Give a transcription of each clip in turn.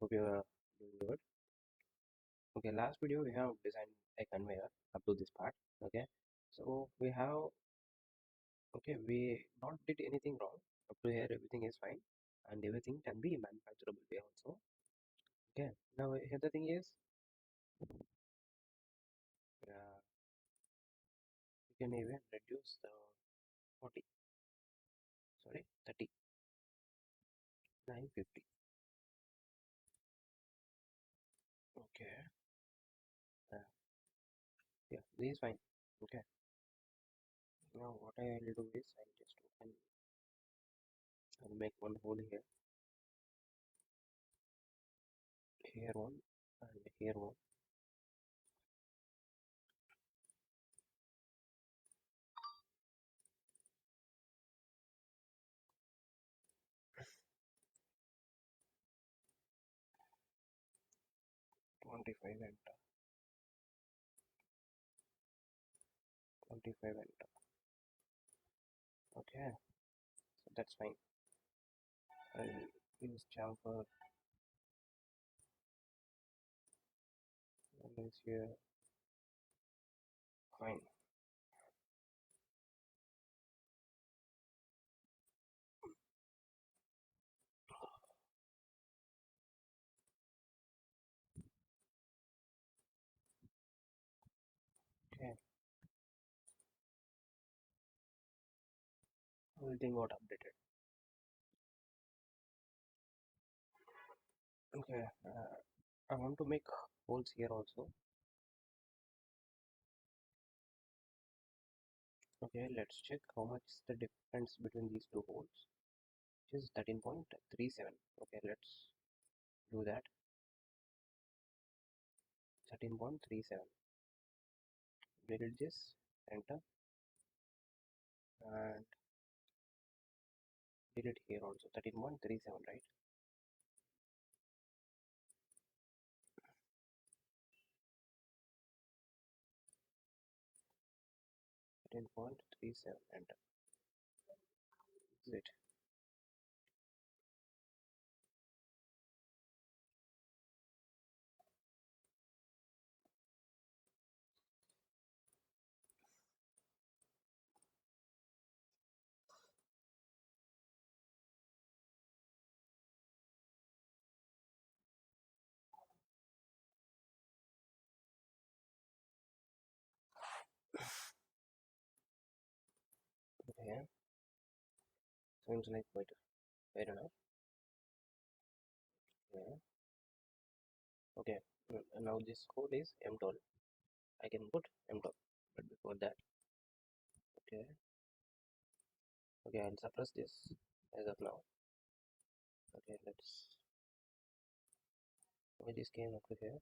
Hope you are doing good. Okay, last video we have designed a conveyor up to this part. Okay, so we have we not did anything wrong up to here. Everything is fine, and everything can be manufacturable way also. Okay, now here the thing is, you can even reduce the 40, sorry, 30, 950. Okay, uh, yeah, this is fine. Okay, now what I will do is I'll just open. I'll make one hole here, here one, and here one. 25 enter, 25 enter. Okay, so that's fine. I'll use chamfer. And is here. Fine. Okay, everything got updated. Okay, I want to make holes here also. Okay, let's check how much is the difference between these two holes. Which is 13.37. Okay, let's do that. 13.37. Delete this, enter, and delete here also. 13.37, right? .37, enter. Exit. Okay, seems like quite fair enough. Yeah. Okay, now this hole is M12. I can put M12, but before that, okay, okay, I'll suppress this as of now. Okay, let's, why this came up to here.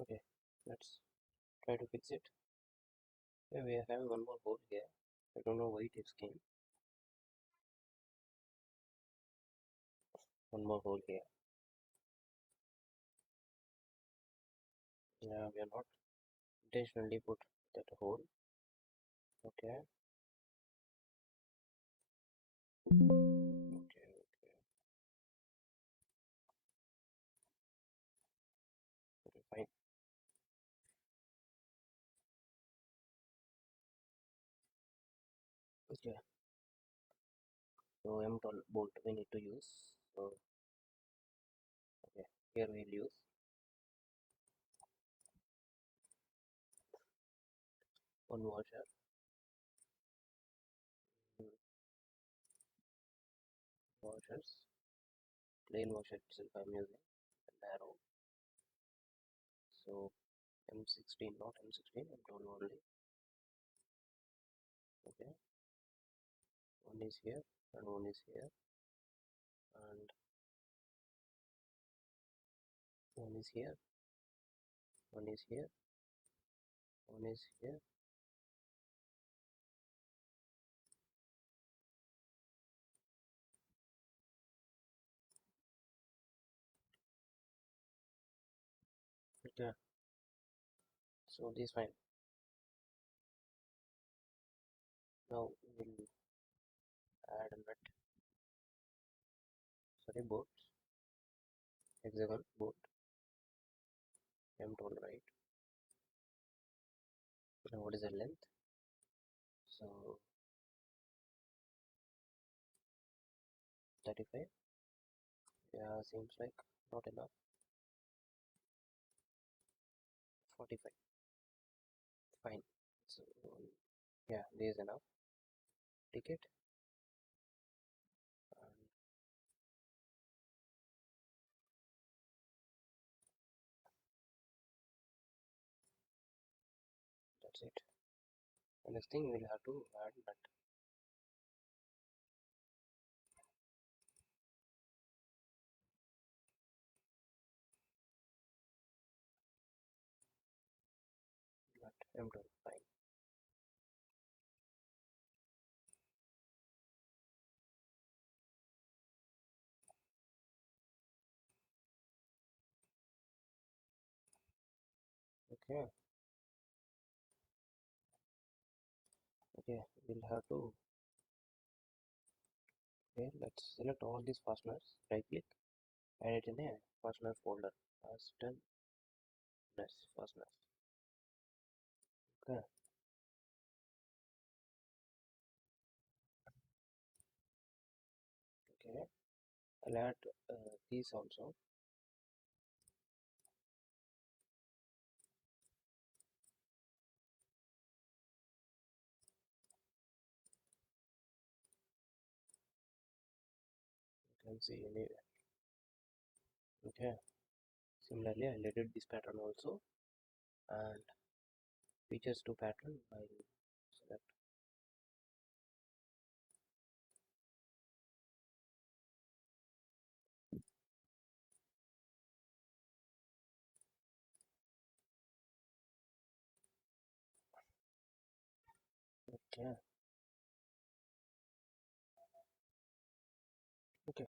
Okay, let's try to fix it. Yeah, we are having one more hole here. I don't know why it is came. One more hole here. Yeah, we are not intentionally put that hole. Okay. Okay, okay, fine. Okay, so M12 bolt we need to use. So, okay, here we'll use one washer. Mm, washers, plain washer itself I'm using, and arrow. So M16, not M16, M12 only. Okay, one is here and one is here, and one is here, one is here, one is here. Okay, so this fine. Now we'll add a nut, sorry, bolt, hexagon bolt, M tool, right? Now what is the length? So 35. Yeah, seems like not enough. 45. Fine. So yeah, this is enough. Take it, and that's it. The next thing we'll have to add nut. Nut M tool. Fine. Okay. Okay. We'll have to. Okay. Let's select all these fasteners. Right click. Add it in a fastener folder. Fasteners. Fasteners. Okay. Okay. I'll add these also. You can see anyway. Okay. Similarly, I'll edit this pattern also, and features to pattern. I'll select. Okay.